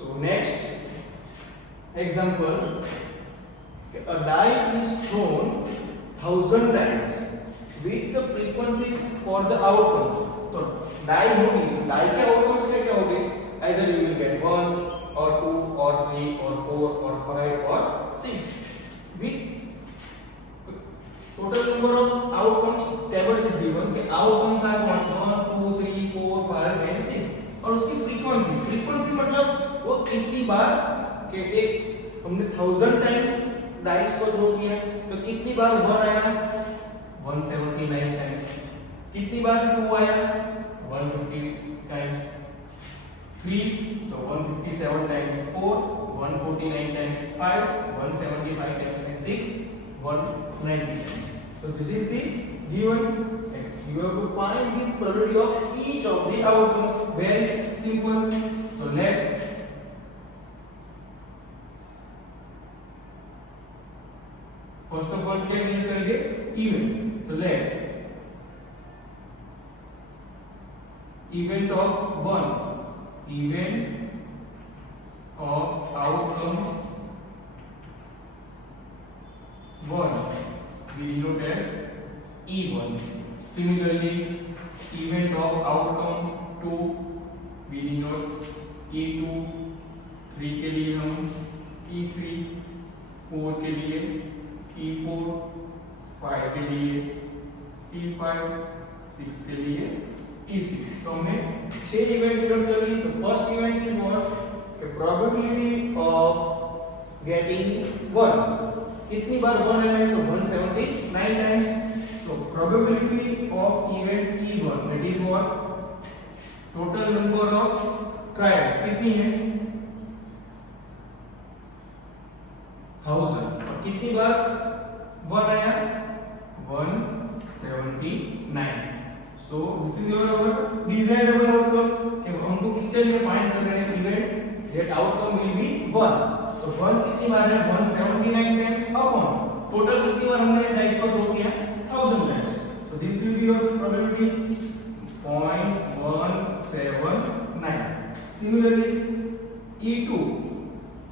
So next example, a die is thrown 1000 times with the frequencies for the outcomes. तो die होगी, die के outcomes क्या होंगे? Either you will get 1 or 2 or 3 or 4 or 5 or 6 with total number of outcomes table is given कि outcomes are 1 2 3 4 5 and 6 और उसकी frequency मतलब वो कितनी बार कि एक हमने 1000 टाइम्स डाइस को थ्रो किया तो कितनी बार 1 आया 179 टाइम्स, कितनी बार 2 आया 150 टाइम्स, 3 तो 157 times, 4 149 times, 5 175 times and 6 190 times. So this is the given. You have to find the probability of each of the outcomes. Very simple. So let first of all क्या given करेंगे event. तो let event of 1 event of outcomes 1 we denote as E1. Similarly event of outcome 2 we denote E2. 3 के लिए हम E3, 4 के लिए E4, 5 के लिए E5, 6 के लिए E6. तो हमने 6 इवेंट डिनोट कर ली. तो first event is what? the probability of getting 1. कितनी बार 1 आया तो 179 times. so probability of event E1 that is what? total number of trials कितनी है 1000 और कितनी बार 1 आया 179. so this is our desirable outcome कि हमको किसके लिए फाइंड कर रहे हैं event that outcome will be 1. so 1 कितनी बार है 179 टाइम्स अपॉन टोटल कितनी बार हमने डाइस को थ्रो किया 1000 times. so this will be your probability 0.179. similarly E2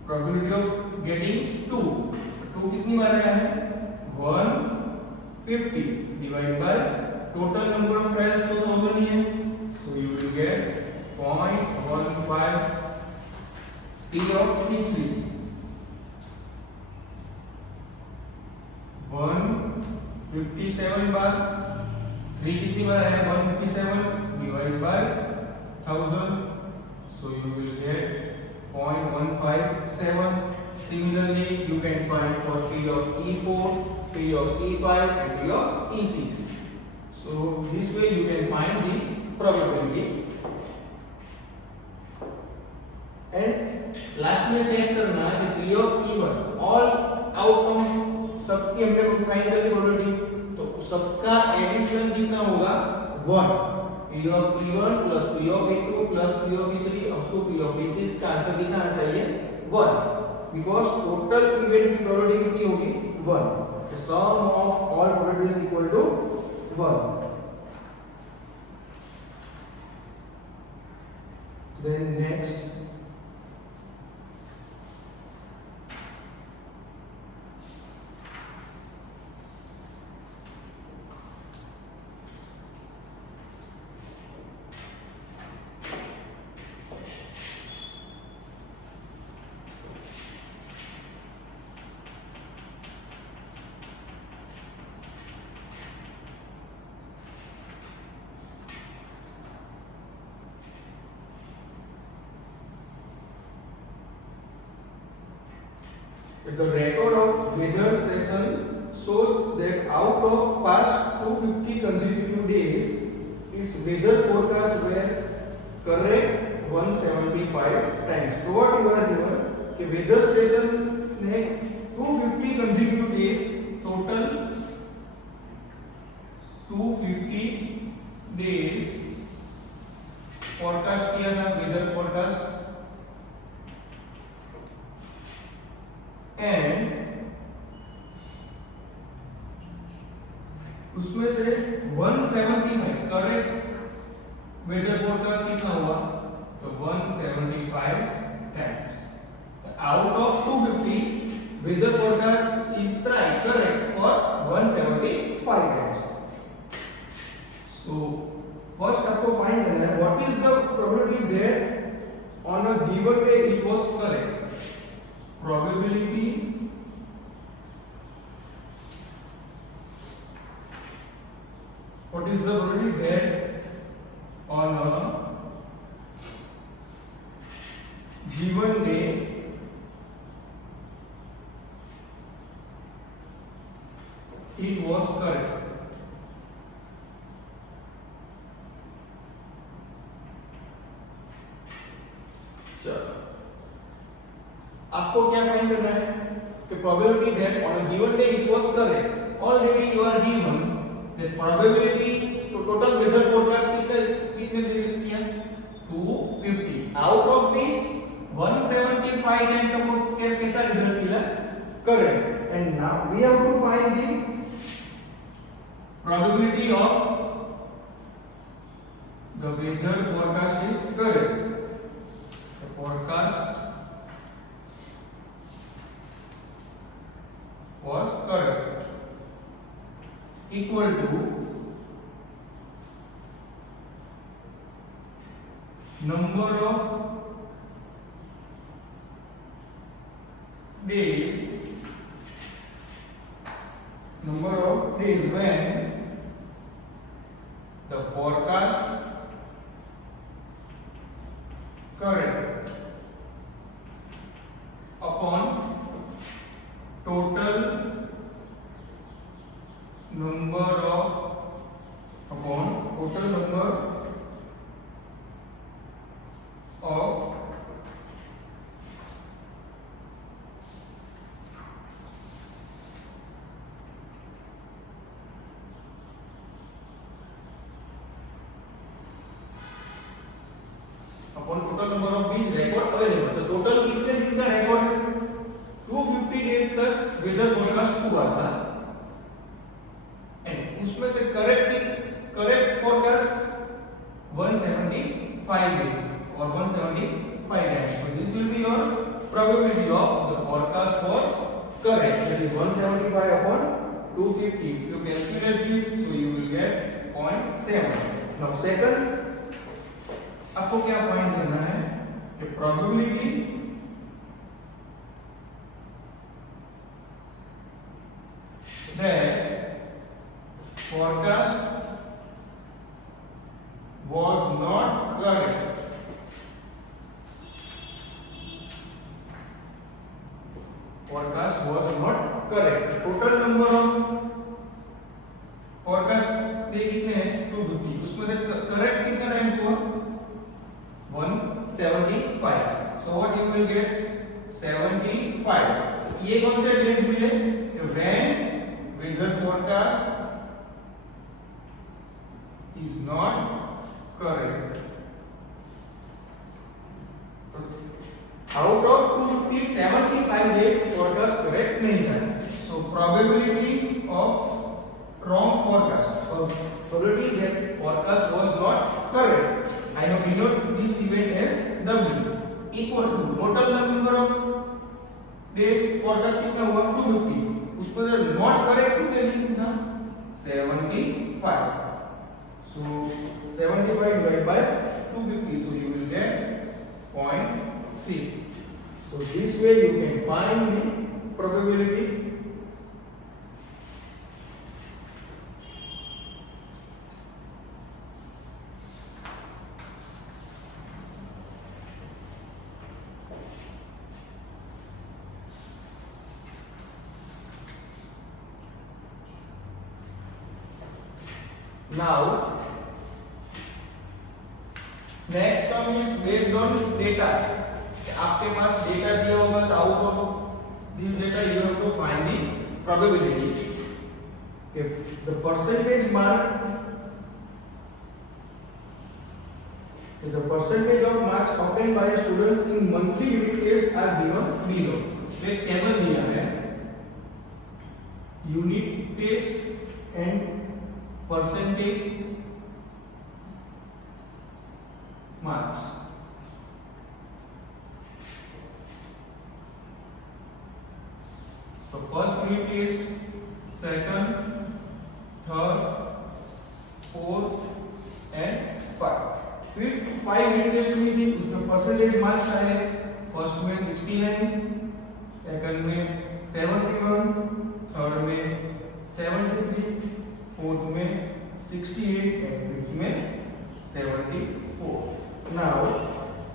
probability of getting 2. 2 कितनी बार आया है 150 divided by total number of trials तो 1000 ही है. so you will get 0.15 T of T3 157 बार 3 कितनी बार आया 157 divided by 1000. so you will get 0.157. similarly you can find for P of E4, P of E5 and P of E6. so this way you can find the probability. and last में check करना कि P of E1 all outcomes सबकी हमने find कर ली probability तो सबका addition कितना होगा 1. P of E1 plus P of E2 plus P of E3 up to P of E6 का आंसर कितना आना चाहिए 1 because total event की probability कितनी होगी 1. the sum of all probabilities is equal to 1. then next the record of weather session shows that out of past 250 consecutive days its weather forecast were correct 175 times. so what you are given कि weather station ने 250 consecutive days total 250 days forecast किया था weather forecast and उसमें से 175 correct weather forecast कितना हुआ तो 175 times. out of 250 weather forecast is correct for 175 days. So first आपको फाइंड करना है what is the probability that on a given day it was correct. Probability what is the probability that on a given day it was correct. चलो आपको क्या find करना है कि probability that on a given day it was correct. Already you are given that probability तो total weather forecast कितने किया 250 out of which 175 times आपको कैसा रिजल्ट मिला correct. And now we have to find the probability of the weather forecast is correct. The forecast was correct equal to number of days when the forecast correct upon total number of upon total number of बीज record available. तो total कितने दिन का record है 250 days तक weather forecast हुआ था and उसमें से correct forecast 175 days or 175 days. So this will be your probability of the forecast was correct. That is 175 upon 250. If you calculate this, so you will get 0.7. Now second आपको क्या find करना है कि probability that forecast was not correct. Forecast was not correct. Total number of forecast day कितने हैं 250. उसमें से correct कितना टाइम्स हुआ 175. So what you will get 75. ये कौन से डेज मिले कि when weather forecast is not correct. Out of 250 75 days forecast correct नहीं था. So probability of wrong forecast. So probability that forecast was not correct. I have denoted this event as W equal to total number of days forecast कितना हुआ 250. उसमें से not correct कितने दिन था 75. So 75 divided by 250. So you will get 0.3. So this way you can find the probability now. Next term is based on data. आपके पास data दिया होगा तो out of this data you have to find the probability. If the percentage mark, the percentage of marks obtained by students in monthly unit tests are given below. एक table दिया है unit test and percentage marks. First unit test, second, third, fourth and five. फिर 5 unit test हुई थी, उसमें percentage marks आए। First में 69, second में 71, थर्ड में 73, फोर्थ में 68 एंड फिफ्थ में 74. Now,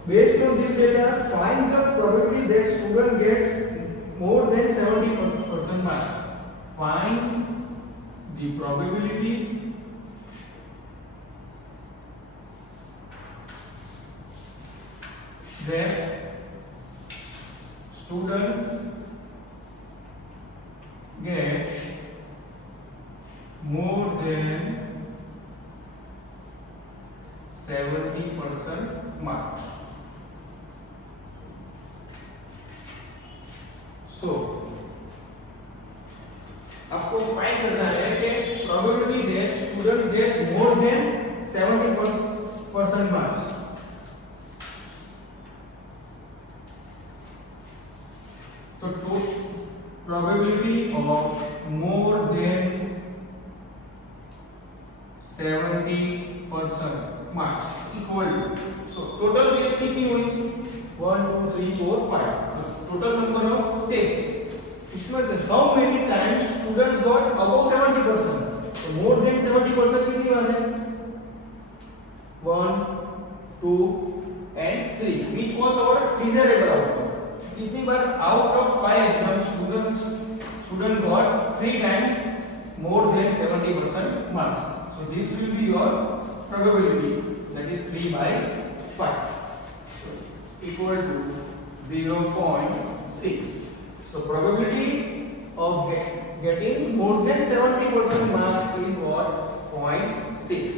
based on this data, find the probability that student gets more than 70% marks. Find the probability that student gets more than 70% marks. So आपको find करना है कि probability that students get more than 70% marks. तो probability of more than 70% marks equal to, so total test कितनी हुई? 1 2 3 4 5, total number of test. इसमें से how many times students got above 70%? तो मोर देन 70% कितनी बार है? 1 2 and 3, which was our desirable outcome. कितनी बार out of 5 exams student got 3 times more than 70% marks. So this will be your probability, that is 3 by 5, equal to 0.6. So probability of getting more than 70% marks is what? 0.6.